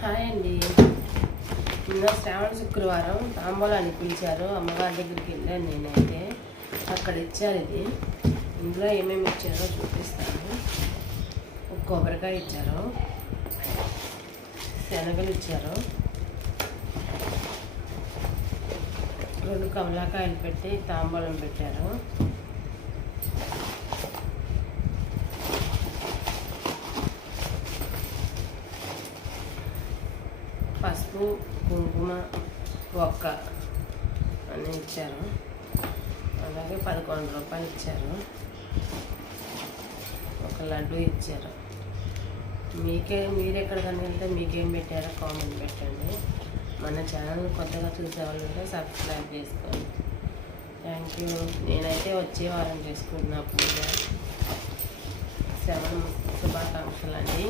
Hi అండి. నిన్న శ్రావణ శుక్రవారం తాంబూలాన్ని పిలిచారు. అమ్మగారి దగ్గరికి వెళ్ళాను నేనైతే. అక్కడ ఇచ్చారు. ఇది ఇందులో ఏమేమి ఇచ్చారో చూపిస్తాను. ఒక కొబ్బరికాయ ఇచ్చారు, శనగలు ఇచ్చారు, 2 కమలాకాయలు పెట్టి తాంబూలం పెట్టారు. పసుపు, కుంకుమ, ఒక్క అని ఇచ్చారు. అలాగే 11 రూపాయలు ఇచ్చారు. ఒక లడ్డు ఇచ్చారు. మీరు ఎక్కడికన్నా వెళ్తే మీకేం పెట్టారో కామెంట్ పెట్టండి. మన ఛానల్ కొత్తగా చూసేవాళ్ళు ఉంటే సబ్స్క్రైబ్ చేసుకోండి. Thank you. నేనైతే వచ్చే వారం చేసుకుంటున్నా పూజ. శ్రవణ శుభాకాంక్షలు అండి.